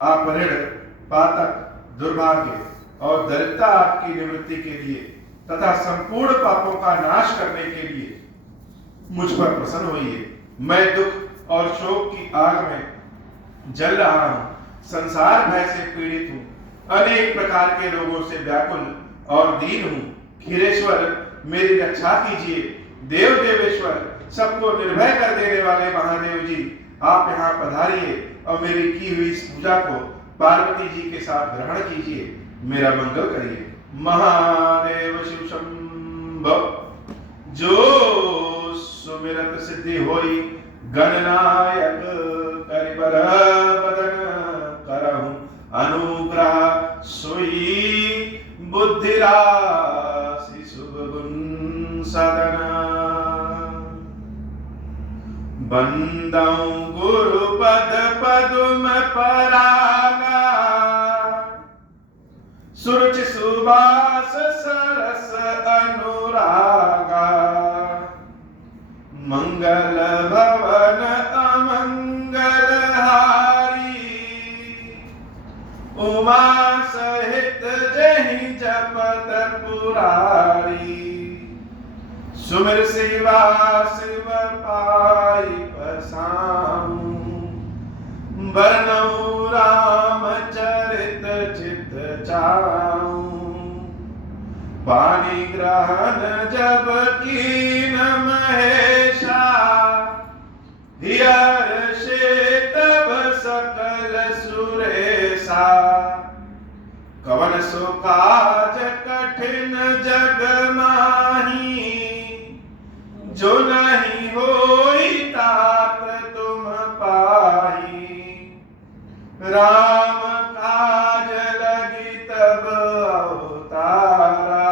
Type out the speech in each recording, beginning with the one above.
अपहृण, पातक, दुर्भाग्य और दरिद्रता आपकी निवृत्ति के लिए तथा संपूर्ण पापों का नाश करने के लिए मुझ पर प्रसन्न होइए। मैं दुख और शोक की आग में जल रहा हूं, संसार भय से पीड़ित हूं, अनेक प्रकार के लोगों से व्याकुल और दीन हूं। खीरेश्वर, मेरी रक्षा कीजिए। देव देवेश्वर, सबको निर्भय कर देने वाले महादेव जी, आप यहाँ पधारिए और मेरी की हुई इस पूजा को पार्वती जी के साथ ग्रहण कीजिए, मेरा मंगल करिए। महादेव शिव शंभो, जो सुमिरत सिद्धि होई, गणनायक करिबर बदन करहु अनुग्रह, सोई बुद्धि राशि शुभ गुण सदन। बंदौ गुरु पद पदुम परागा, सुरुचि सुबास सरस अनुरागा। मंगल भवन अमंगल हारी, उमा सहित जहि जपत पुरारी। सुमिर शिवा शिव पाई पसाऊं, बरनऊ राम चरित चित चाऊं। पानी ग्रहण जब कीन महेशा, हियर से तब सकल सुरेशा। कवन सो काज कठिन जग माही, जो नहीं होई तात तुम पाही। राम काज लगी तब अवतारा,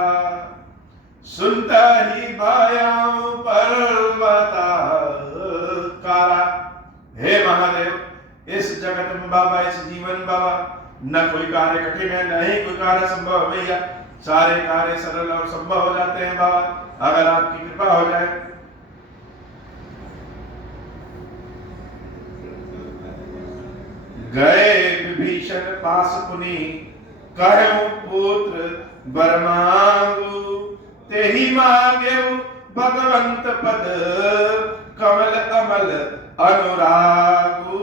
सुनता ही भयउ पर्वता कारा। हे महादेव, इस जगत बाबा, इस जीवन बाबा, न कोई कार्य कठिन है, न ही कोई कार्य संभव है भैया। सारे कार्य सरल और संभव हो जाते हैं बाबा, अगर आपकी कृपा हो जाए। गए विभीषण पास पुनि, कहु पुत्र वर मांगु। तेहि मांगेउ भगवंत पद, कमल अमल अनुरागु।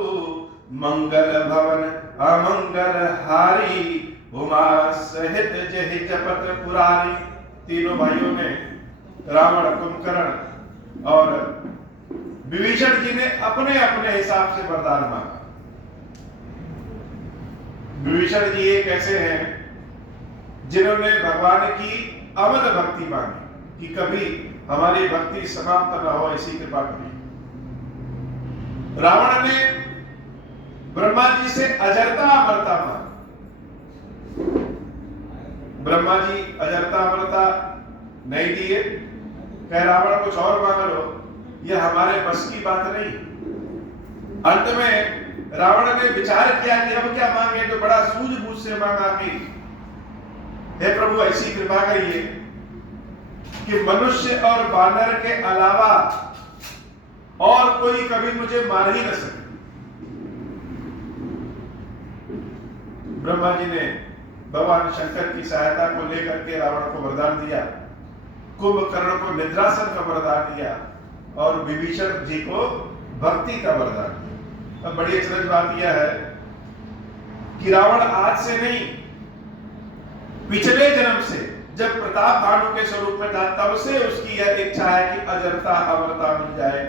मंगल भवन अमंगल हारी, उमा सहित जहि जपत पुरारी। तीनों भाइयों ने, रावण, कुंभकर्ण और विभीषण जी ने अपने अपने हिसाब से वरदान मांगा। विभीषण जी एक ऐसे हैं जिन्होंने भगवान की अमर भक्ति मांगी कि कभी हमारी भक्ति समाप्त न हो, ऐसी कृपा करी। रावण ने ब्रह्मा जी से अजरता अमरता मांगी। ब्रह्मा जी अजरता अमरता नहीं दिए, कह रावण कुछ और मांग लो, यह हमारे बस की बात नहीं। अंत में रावण ने विचार किया कि अब क्या मांगे, तो बड़ा सूझबूझ से मांगा कि हे प्रभु, ऐसी कृपा करिए कि मनुष्य और वानर के अलावा और कोई कभी मुझे मार ही न सके। ब्रह्मा जी ने भगवान शंकर की सहायता को लेकर के रावण को वरदान दिया, कुंभकर्ण को निद्रासन का वरदान दिया और विभीषण जी को भक्ति का वरदान दिया। अब बड़ी अचरज बात यह है कि रावण आज से नहीं, पिछले जन्म से जब प्रताप भानु के स्वरूप में था, तब से उसकी यह इच्छा है कि अजरता अमरता मिल जाए।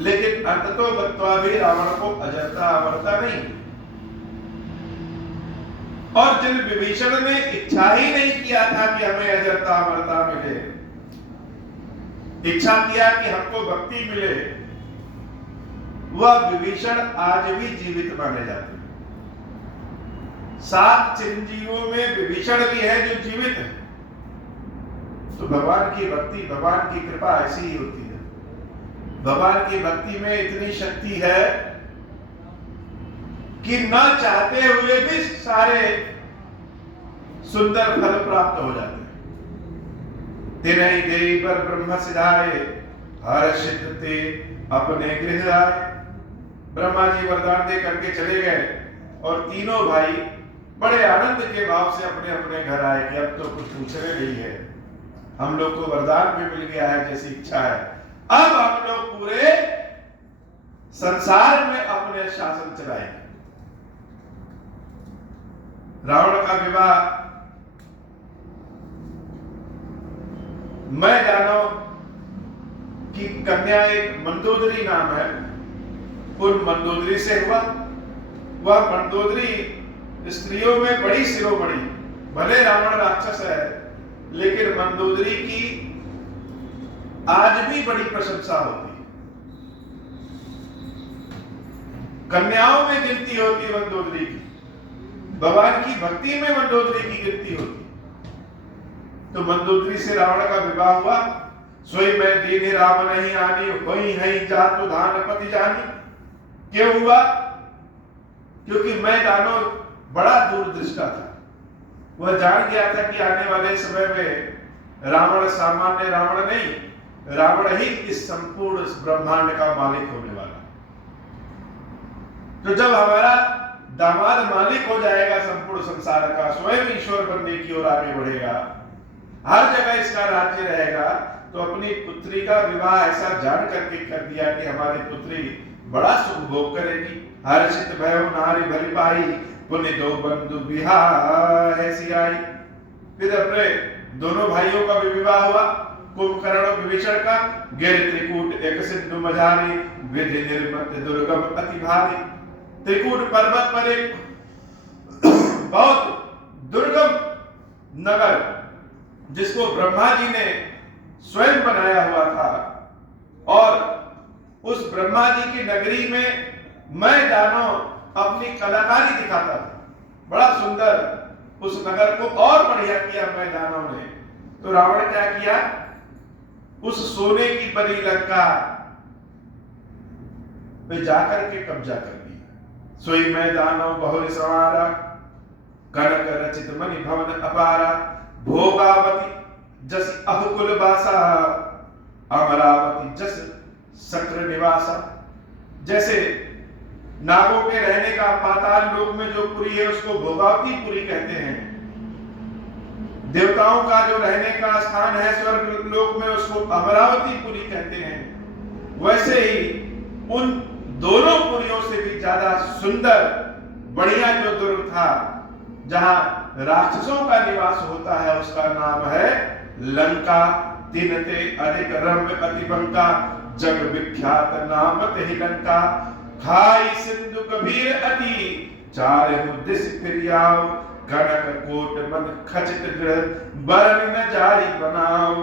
लेकिन अंततो गत्वा भी रावण को अजरता अमरता नहीं। और जिन विभीषण ने इच्छा ही नहीं किया था कि हमें अजरता अमरता मिले, इच्छा किया कि हमको भक्ति मिले, वह विभीषण आज भी जीवित माने जाते हैं। 7 चिरंजीवों में विभीषण भी है जो जीवित है। तो भगवान की भक्ति, भगवान की कृपा ऐसी ही होती है। भगवान की भक्ति में इतनी शक्ति है कि न चाहते हुए भी सारे सुंदर फल प्राप्त हो जाते हैं। तिनहि देई बर ब्रह्म सिधाए, हर्षित ते अपने गृह आए। ब्रह्मा जी वरदान दे करके चले गए और तीनों भाई बड़े आनंद के भाव से अपने अपने घर आए कि अब तो कुछ पूछने नहीं है, हम लोग को वरदान भी मिल गया है, जैसी इच्छा है अब हम लोग पूरे संसार में अपने शासन चलाएंगे। रावण का विवाह मैं जानो कि कन्या एक मंदोदरी नाम है, उन मंदोदरी से हुआ। वह मंदोदरी स्त्रियों में बड़ी शिरोमणि, भले रावण राक्षस है लेकिन मंदोदरी की आज भी बड़ी प्रशंसा होती है, कन्याओं में गिनती होती है मंदोदरी की, भगवान की भक्ति में मंदोदरी की गिनती होती। तो मंदोदरी से रावण का विवाह हुआ। सोई मैं दीन राम नहीं आनी, होई है जातु धान पति जानी। क्यों हुआ? क्योंकि मैं दानो बड़ा दूरदृष्टा था, वह जान गया था कि आने वाले समय में रावण सामान्य रावण नहीं, रावण ही इस संपूर्ण ब्रह्मांड का मालिक होने वाला। तो जब हमारा दामाद मालिक हो जाएगा संपूर्ण संसार का, स्वयं ईश्वर बनने की ओर आगे बढ़ेगा, हर जगह इसका राज्य रहेगा, तो अपनी पुत्री का विवाह ऐसा जान करके कर दिया कि हमारी पुत्री बड़ा सुख भोग करेगी। हर्षित भयो नारी भली पाई, पुण्य दो बंधु बिहार ऐसी आई। फिर अपने दोनों भाइयों का भी विवाह हुआ, कुंभकर्ण और विभीषण का। गिर त्रिकूट एक सिंधु मझारी, विधि निर्मत दुर्गम अति भारी। त्रिकूट पर्वत पर एक बहुत दुर्गम नगर जिसको ब्रह्मा जी ने स्वयं बनाया हुआ था, और उस ब्रह्मा जी की नगरी में मैं जानो अपनी कलाकारी दिखाता था, बड़ा सुंदर उस नगर को और बढ़िया किया मैं दानों ने। तो रावण क्या किया? उस सोने की बनी लंका पे जाकर के कब्जा कर लिया। सोई मैं दानव बहुर सवारा, कनक रचित मणि भवन अपारा। भोगावती जस अहुकुल बासा, अमरावती जस सक्र निवासा। जैसे नागों के रहने का पाताल लोक में जो पुरी है उसको भोगावती पुरी कहते हैं, देवताओं का जो रहने का स्थान है स्वर्ग लोक में उसको अमरावती पुरी कहते हैं। वैसे ही उन दोनों पुरियों से भी ज्यादा सुंदर बढ़िया जो दुर्ग था जहां राक्षसों का निवास होता है उसका नाम है लंका। तिनते अधिक रम्य अति बंका, जग विख्यात नाम तेहि लंका। खाई सिंधु गभीर अति, चारहु दिस फिर आओ। कनक कोट मन खचित दृढ़, बरन न जाई बनाओ।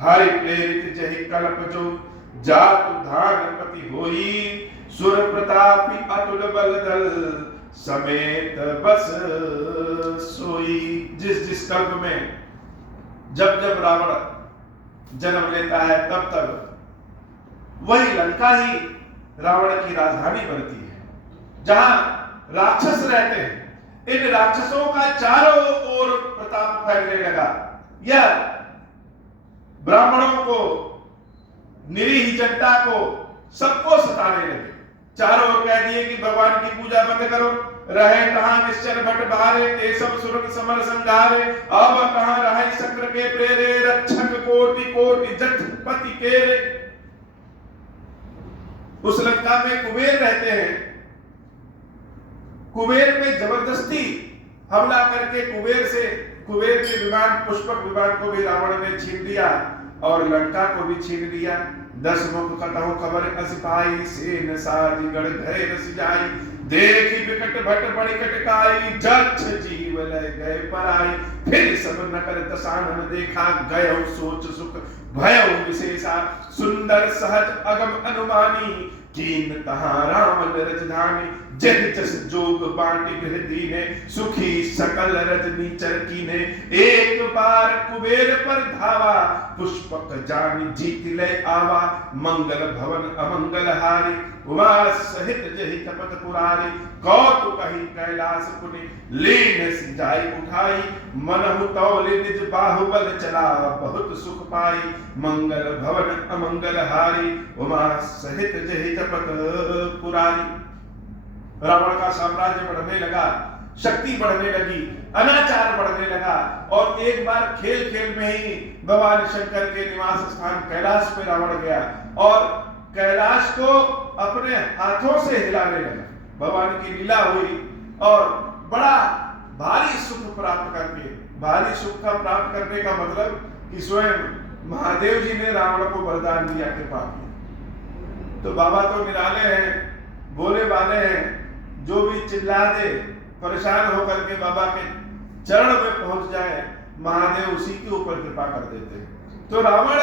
हरि प्रेरित जहि कल्प जो, जातु धान पति होई। सुर प्रतापी अतुल बल दल, समेत बस सोई। जिस जिस कल्प में जब जब रावण जन्म लेता है तब तब वही लंका ही रावण की राजधानी बनती है, जहां राक्षस रहते हैं। इन राक्षसों का चारों ओर प्रताप फैलने लगा। यह ब्राह्मणों को, निरीह जनता को, सबको सताने लगे। चारों ओर कह दिए कि भगवान की पूजा बंद करो, रहे कहां निश्चर भट बहारे। ते सब सुरत समर संघारे, अब कहां रहे शक्र के प्रेरे। रक्षक कोटि कोटि जठ पति केरे। उस लंका में कुबेर रहते हैं। कुबेर पे जबरदस्ती हमला करके कुबेर के विमान, पुष्पक विमान को भी रावण ने छीन लिया और लंका को भी छीन लिया। 10 मुख कतहु खबर अस पाई, सेन साजी गढ़ गए रस जाई। देखी विकट भट बड़ी कटकाई, जक्ष जीव लय गए पराई। फिर सब नकर दशानन देखा, गयो सोच सुख भयो विशेषा। सुंदर सहज अगम अनुमानी, कीन तहां राम रजधानी। जग जस जोग बांटी गृहदी ने, सुखी सकल रजनी चरकी ने। एक बार कुबेर पर धावा, पुष्पक जानी जीत ले आवा। मंगल भवन अमंगल हारी, उमा सहित जहि तपत पुरारी। कौतुक कही कैलाश पुनि, लीन सिंचाई उठाई। मनहु तौले निज बाहुबल चला, बहुत सुख पाई। मंगल भवन अमंगल हारी, उमा सहित जहि तपत पुरारी। रावण का साम्राज्य बढ़ने लगा, शक्ति बढ़ने लगी, अनाचार बढ़ने लगा और एक बार खेल खेल में ही भगवान शंकर के निवास स्थान कैलाश पे रावण गया और कैलाश को अपने हाथों से हिलाने लगा। भगवान की लीला हुई और बड़ा भारी सुख प्राप्त करके, भारी सुख का प्राप्त करने का मतलब कि स्वयं महादेव जी ने रावण को वरदान दिया, कृपा की। तो बाबा तो निराले हैं, बोले वाले हैं, जो भी चिल्ला दे परेशान होकर के बाबा के चरण में पहुंच जाए, महादेव उसी के ऊपर कृपा कर देते। तो रावण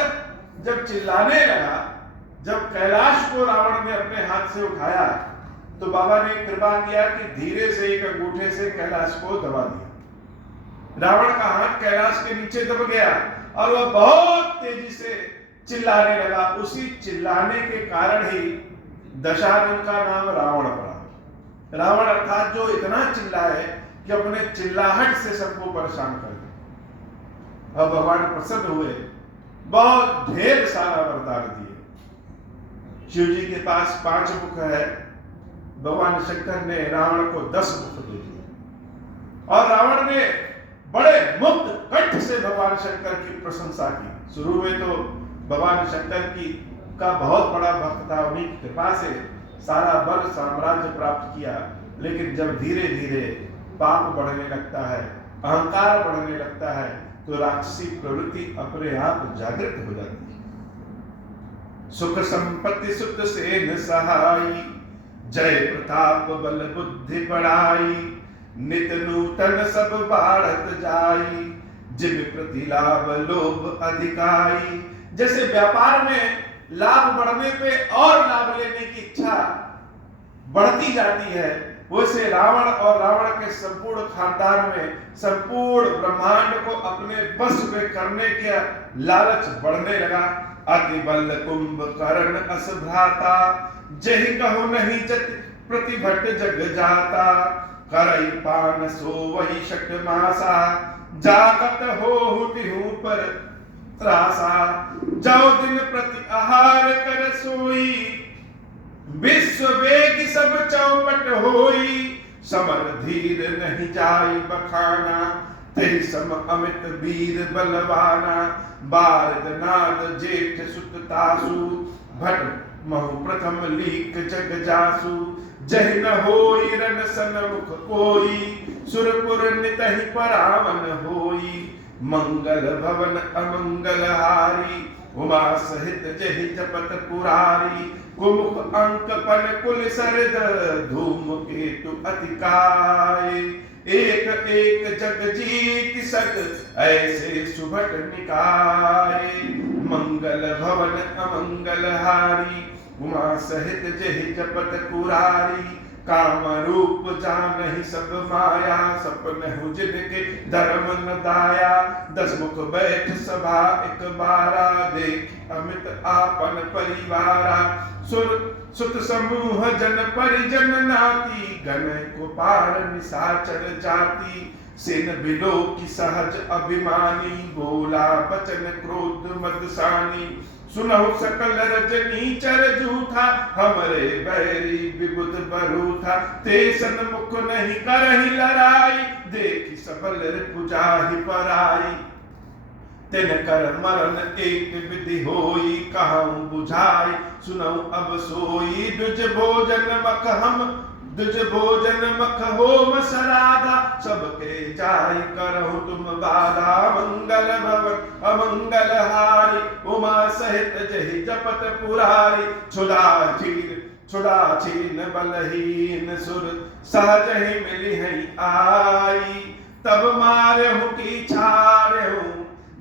जब चिल्लाने लगा, जब कैलाश को रावण ने अपने हाथ से उठाया, तो बाबा ने कृपा किया कि धीरे से एक अंगूठे से कैलाश को दबा दिया। रावण का हाथ कैलाश के नीचे दब गया और वह बहुत तेजी से चिल्लाने लगा। उसी चिल्लाने के कारण ही दशानन का नाम रावण पड़ा। रावण अर्थात जो इतना चिल्लाए कि अपने चिल्लाहट से सबको परेशान कर दे। अब भगवान प्रसन्न हुए, बहुत ढेर सारा वरदान दिए। शिव जी के पास 5 मुख है, भगवान शंकर ने रावण को 10 मुख दे दिए और रावण ने बड़े मुक्त कंठ से भगवान शंकर की प्रशंसा की। शुरू में तो भगवान शंकर की का बहुत बड़ा भक्त था, उन्हीं की कृपा से सारा बल साम्राज्य प्राप्त किया। लेकिन जब धीरे धीरे पाप बढ़ने लगता है, अहंकार बढ़ने लगता है, तो राक्षसी प्रवृत्ति अपने आप जागृत हो जाती है। सुख संपत्ति सुत सेन सहाई, जय प्रताप बल बुद्धि बढ़ाई, नित नूतन सब बाढ़त जाई, जिम प्रति लाभ लोभ अधिकाई। जैसे व्यापार में लाभ बढ़ने पे और लाभ लेने की इच्छा बढ़ती जाती है, वैसे रावण और रावण के संपूर्ण खानदान में संपूर्ण ब्रह्मांड को अपने बस में करने का लालच बढ़ने लगा। अति बल कुंभकर्ण अस भ्राता, जहि कहो नहीं जत प्रतिभट जग जाता, करई पान सो वही शक मासा, जागत हो तिहु पर त्रासा, जाओ दिन प्रति आहार कर सोई, विश्व वेग सब चौपट होई, समर धीर नहीं जाई बखाना, तेहि सम अमित वीर बलवाना, बारद नाद जेठ सुत तासु, भट महु प्रथम लीक जग जासु, जहि न होई रन सन्मुख कोई, सुरपुर नितहि परावन होई, मंगल भवन अमंगल हारी, उमा सहित जहि जपत पुरारी, कुमुख अंक पन कुल सरद, धूम केतु अतिकाय, एक एक जग जीत सक ऐसे सुभट निकाय, मंगल भवन अमंगल हारी, उमा सहित जहि जपत पुरारी, काम रूप जानहि सब माया, सपन हो जिनके धर्म न दाया, 10 मुख बैठ सभा एक बारा, देख अमित आपन परिवारा, सुत समूह जन परिजन नाती, गण को पार निशाचर जाति, सेन बिलो की सहज अभिमानी, बोला बचन क्रोध मदसानी, सुनहु सकल रजनी चर जूठा, हमरे बैरी विबुध बरूठा, ते सन्मुख नहीं करहि लड़ाई, देखि सबल रिपुजाहि पराई, तिन कर मरण एक विधि होई, कहूँ बुझाई सुनऊ अब सोई, दुज भोजन मख हम दुज भोजन मख होम सराधा, सबके जाय करहु तुम बाधा, मंगल भवन अमंगल हारी, उमा सहित जहि जपत पुरारी, छुड़ा छीन बलहीन सुर, सहज ही मिली है आई, तब मारे हूँ की छारे हूँ,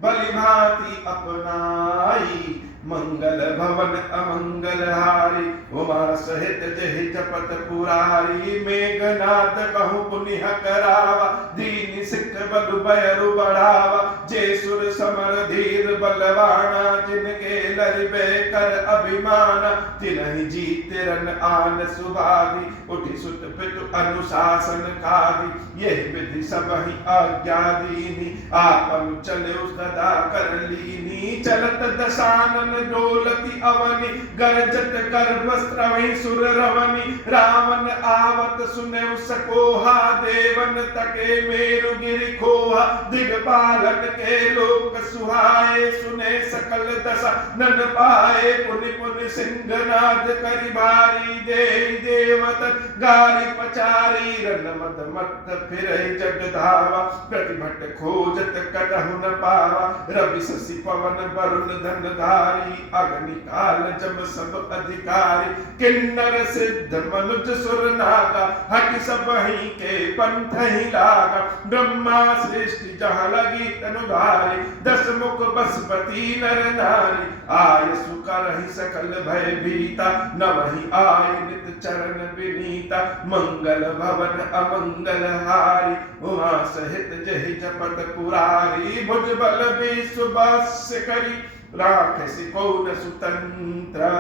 बलि भांति अपनाई, मंगल भवन अमंगल हारी, उमा सहित जहि जपत पुरारी, मेघनाद कहूँ पुनिह करावा, दीन सिख बलु बयरु बढ़ावा, जे सुर समर धीर बलवाना, जिनके लरिबे कर अभिमाना, तिनहि जीत रन आन सुभादि, उठि सुत पितु अनुशासन खादी, यह विधि सब ही आज्ञा दीनी, आपन चले उस ददा कर लीनी, चलत दशानन डोलती अवनि, गरजत गर्भ स्रवि सुर रवनि, रावण आवत सुने सकोहा, देवन तके मेरु गिरि खोहा, दिगपालन के लोक सुहाए, सुने सकल दशा नन पाए, पुनि पुनि सिंहनाद करि भारी, दे देवत गारी पचारी, रन मद मत फिरे जग धावा, प्रतिभट खोजत कटहु न पावा, रवि शशि पवन वरुण धन धारी, अग्नि काल जब सब अधिकारी, किन्नर सिद्ध मनुज सुर नागा, हट सब ही के पंथ ही लागा, ब्रह्मा सृष्टि जहाँ लगी तनु भारी, दस मुख बसपति नर नारी, आय सुकर ही सकल भय भीता, नवहि आय नित चरण विनीता, मंगल भवन अमंगल हारी, उमा सहित जहि जपत पुरारी, भुजबल विश्ववास्य करी, राक्षसी कौन सुतंत्र,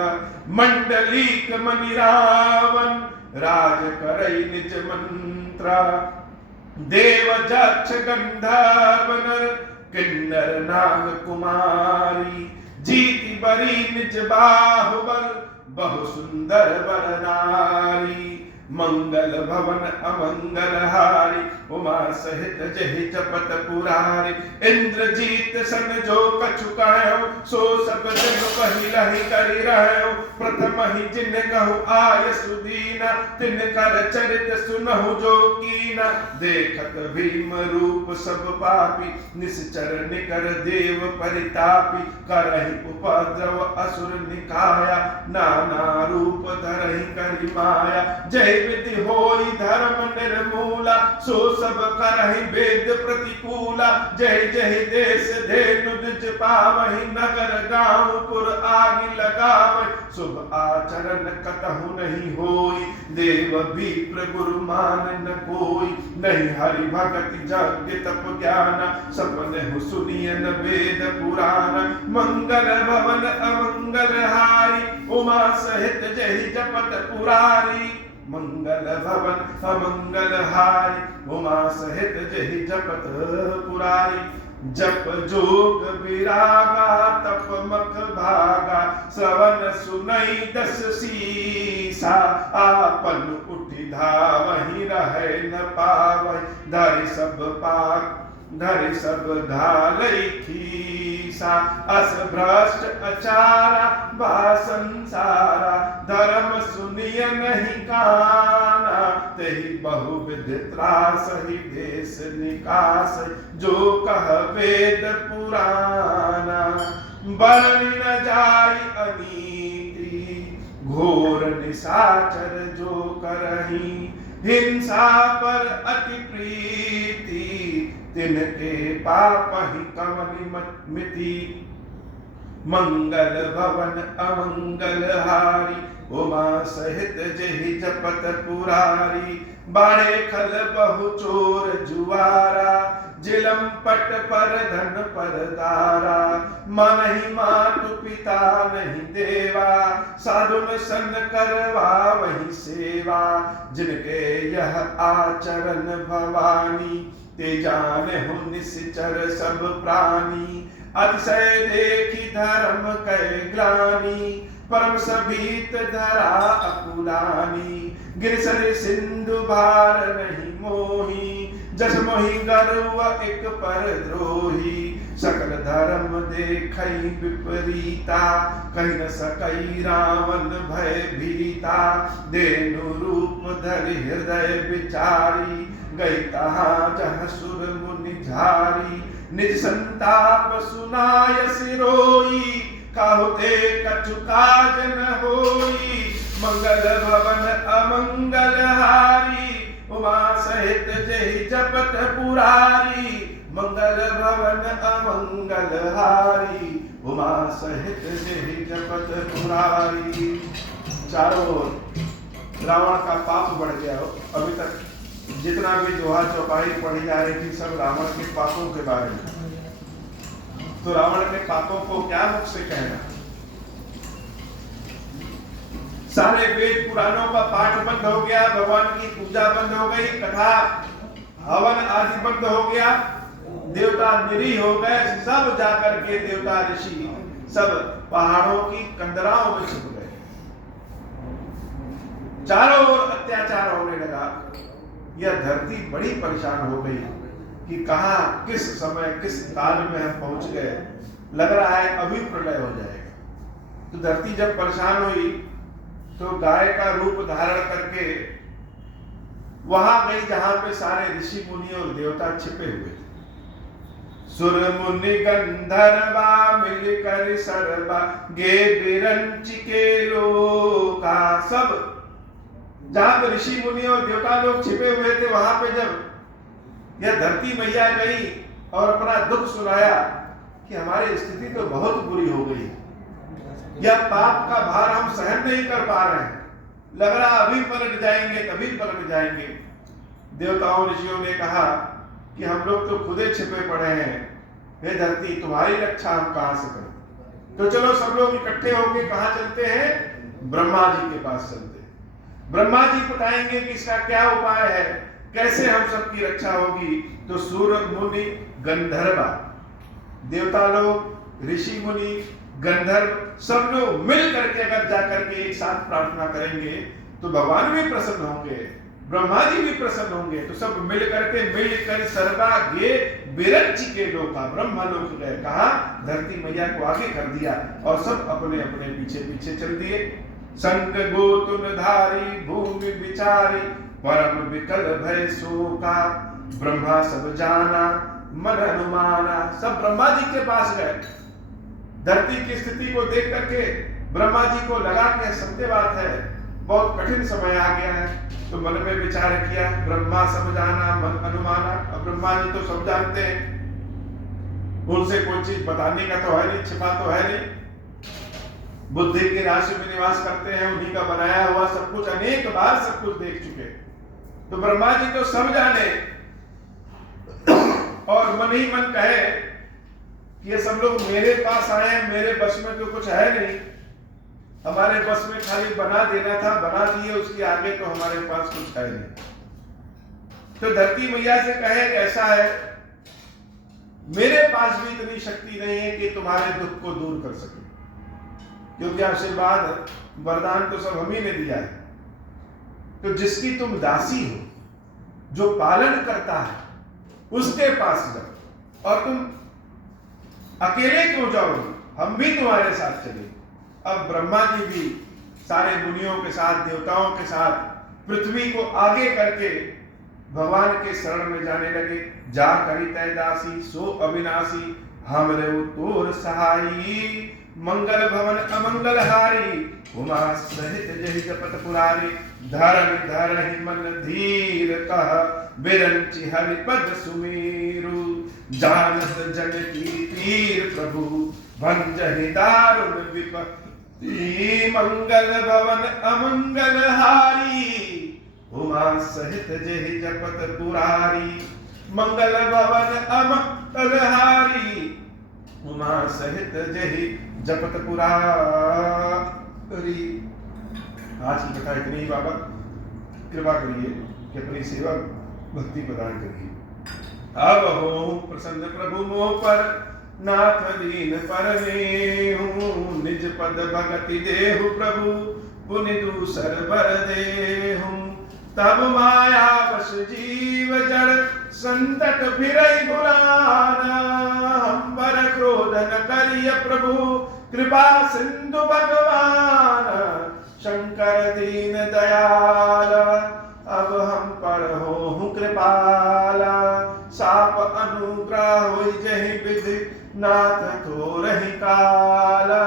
मंडलीक मणि रावण, राज करई निज मंत्र, देव जक्ष गंधर्व नर, किन्नर नाग कुमारी, जीति बरी निज बाहुबल, बहु सुंदर बर नारी, मंगल भवन अमंगल हारी, उमा सहित जहि जपत पुरारी, इंद्रजीत सन जो कछु कहु, सो सब जग पहिलहि करि रहु, प्रथम ही जिन कहु आय सुदीना, तिन कर चरित सुनहु जो कीना, देखत भीम रूप सब पापी, निश्चर निकर देव परितापी, करहि उपद्रव असुर निकाया, नाना रूप धरहि करि माया, जय विधि होई धर्म निर्मूला, सो सब करहि वेद प्रतिकूला, जय जय देश धेनु निज पावहि, नगर गांव पुर आगि लगावहि, शुभ आचरण कतहु नहीं होई, देव विप्र गुरु मान न कोई, नहीं हरि भगति यज्ञ तप ज्ञान, सपन सुनियन वेद पुराण, मंगल भवन अमंगल हारी, उमा सहित जहि जपत पुरारी, मंगल भवन अमंगल हारी, उमा सहित जहि जपत पुरारी, जप जोग विरागा तप मख भागा, श्रवण सुनई दस सीसा, आपन उठि धावहि रहे न पावहि, धरि सब पाक धरि सब धालई खीसा, अस भ्रष्ट अचारा बा संसारा, धर्म सुनिय नहीं काना, तेहि बहुविध त्रास ही देश निकास, जो कह वेद पुराना, बरन न जाई अनीति, घोर निशाचर जो करही, हिंसा पर अति प्रीति, तिनके पाप ही कवनि मिति, मंगल भवन अमंगल हारी, उमा सहित जहि जपत पुरारी, बाड़े खल बहु चोर जुआरा, जिलम पट पर धन पर दारा, मनहि मातु पिता नहीं देवा, साधुन सन करवा वही सेवा, जिनके यह आचरण भवानी, ते जाने हूँ निश्चर सब प्राणी, अतिशय देखी धर्म कै ग्लानि, परम सभीत धरा अकुलानी, गिरसर सिंधु भार नहीं मोही, जस मोहि गर्व एक पर द्रोही, सकल धर्म देखई विपरीता, कहि न सकई रावण भय भीता, देनु रूप धरि हृदय विचारी, गई तहाँ जहाँ सुर मुनि झारी, निज संताप सुनाय सिरोई, काहुते कछु काज न होई, मंगल भवन अमंगल हारी, उमा सहित जहि जपत पुरारी, मंगल भवन अमंगल हारी, उमा सहित जहि जपत पुरारी। चारों ओर रावण का पाप बढ़ गया हो। अभी तक जितना भी दोहा चौपाई पढ़ी जा रही थी सब रावण के पापों के बारे में। तो रावण के पापों को क्या मुख से कहना। सारे वेद पुराणों का पाठ बंद हो गया, भगवान की पूजा बंद हो गई, कथा हवन आदि बंद हो गया, देवता निरीह हो गए, सब जाकर के देवता ऋषि सब पहाड़ों की कंदराओं में छुप गए। चारों ओर अत्याचार होने लगा। यह धरती बड़ी परेशान हो गई कि कहां किस समय किस काल में हम पहुंच गए। लग रहा है अभी प्रलय हो जाएगा। तो धरती जब परेशान हुई तो गाय का रूप धारण करके वहां गई जहां पे सारे ऋषि मुनि और देवता छिपे हुए थे। सुर मुनि गंधर्वा मिलकर सर्वा गे बिरंच के लोका। सब जहां पे ऋषि मुनि और देवता लोग छिपे हुए थे वहां पे जब यह धरती मैया गई और अपना दुख सुनाया कि हमारी स्थिति तो बहुत बुरी हो गई, यह पाप का भार हम सहन नहीं कर पा रहे हैं, लग रहा अभी पलट जाएंगे तभी पलट जाएंगे। देवताओं ऋषियों ने कहा कि हम लोग तो खुदे छिपे पड़े हैं, हे धरती तुम्हारी रक्षा हम कहां से करें। तो चलो सब लोग इकट्ठे होकर कहां चलते हैं, ब्रह्मा जी के पास चलते हैं। ब्रह्मा जी बताएंगे कि इसका क्या उपाय है, कैसे हम सबकी रक्षा होगी। तो सूर्य मुनि गंधर्वा, देवता लोग ऋषि मुनि गंधर्व सब लोग मिल करके अगर जाकर के एक साथ प्रार्थना करेंगे तो भगवान भी प्रसन्न होंगे, ब्रह्मा जी भी प्रसन्न होंगे। तो सब मिल कर सर्वा गे बिरंच के लोका, ब्रह्मा लोक गए। कहा धरती मैया को आगे कर दिया और सब अपने अपने पीछे पीछे चल दिए। संग गोतुन धारी भूमि विचारी परम विकल भय शोका। ब्रह्मा सब जाना मन अनुमाना। सब ब्रह्मा जी के पास गए। धरती की स्थिति को देख करके ब्रह्मा जी को लगा कि सत्य बात है, बहुत कठिन समय आ गया है। तो मन में विचार किया, ब्रह्मा सब जाना मन अनुमाना। अब ब्रह्मा जी तो सब जानते हैं, उनसे कोई चीज बताने का तो है नहीं, छिपा तो है नहीं। बुद्धि की राशि में निवास करते हैं, उन्हीं का बनाया हुआ सब कुछ, अनेक बार सब कुछ देख चुके। तो ब्रह्मा जी तो सब जाने और मन ही मन कहे कि ये सब लोग मेरे पास आए हैं, मेरे बस में तो कुछ है नहीं, हमारे बस में खाली बना देना था, बना दिए, उसके आगे तो हमारे पास कुछ है नहीं। तो धरती मैया से कहे ऐसा है, मेरे पास भी इतनी शक्ति नहीं है कि तुम्हारे दुख को दूर कर सके, क्योंकि आशीर्वाद वरदान तो सब हम ही ने दिया है। तो जिसकी तुम दासी हो, जो पालन करता है, उसके पास जाओ। और तुम अकेले क्यों जाओगे, हम भी तुम्हारे साथ चलेंगे। अब ब्रह्मा जी भी सारे मुनियों के साथ, देवताओं के साथ पृथ्वी को आगे करके भगवान के शरण में जाने लगे। जा करी तय दासी सो अविनाशी, हमरे तोर सहाई। मंगल भवन अमंगल हारी, उमा सहित जहि जपत पुरारी। धरण धरहि मन धीर कह, बिरंचि हरिपद सुमेरु। जानत जन की पीर प्रभु, भंजहि दारुण विपत्ति। मंगल भवन अमंगल हारी, उमा सहित जहि जपत पुरारी। मंगल भवन अमंगल हारी, उमा सहित जहि जपत पुरारी। आज की कथा इतनी ही। बाबा कृपा करिए कि अपनी सेवा भक्ति प्रदान करिए। अब हो प्रसन्न प्रभु मोह पर, नाथ दीन पर हूँ। निज पद भगति देहु प्रभु, पुनि दूसर बर देहु। तब माया वश जीव जड़, संतट फिरई भुलाना। हम पर क्रोध न करिय प्रभु, कृपा सिंधु भगवान। शंकर दीन दयाल, अब हम पर हो कृपाला। साप अनुग्रह होई जहि विधि, नाथ तो रही काला।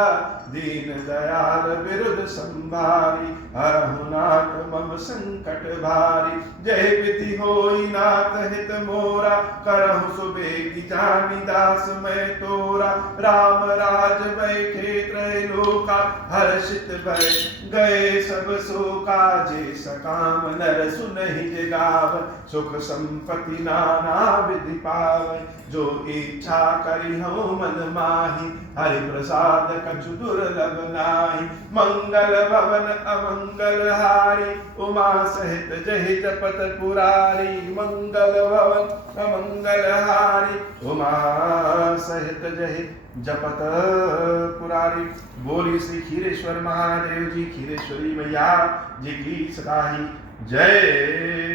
दीन दयाल विरुद्ध संभारी, हरहु नाथ मम संकट भारी। जय विधि होई नाथ हित मोरा, करहु सुबेगी जानी दास मैं तोरा। राम राज बैठे त्रैलोका, हर्षित भय गए सब शोका। जे सकाम नर सुनहि जगाव, सुख संपत्ति नाना विधि पावै। जो इच्छा करि हूँ मन माही, हरि प्रसाद कछु दुर्लभ नाही। मंगल भवन अमंगल हारी, उमा सहित जहि जपत पुरारी। मंगल भवन अमंगल हारी, उमा सहित जहि जपत पुरारी। बोली श्री खीरेश्वर महादेव जी, खीरेश्वरी मैया जी की सदा ही जय।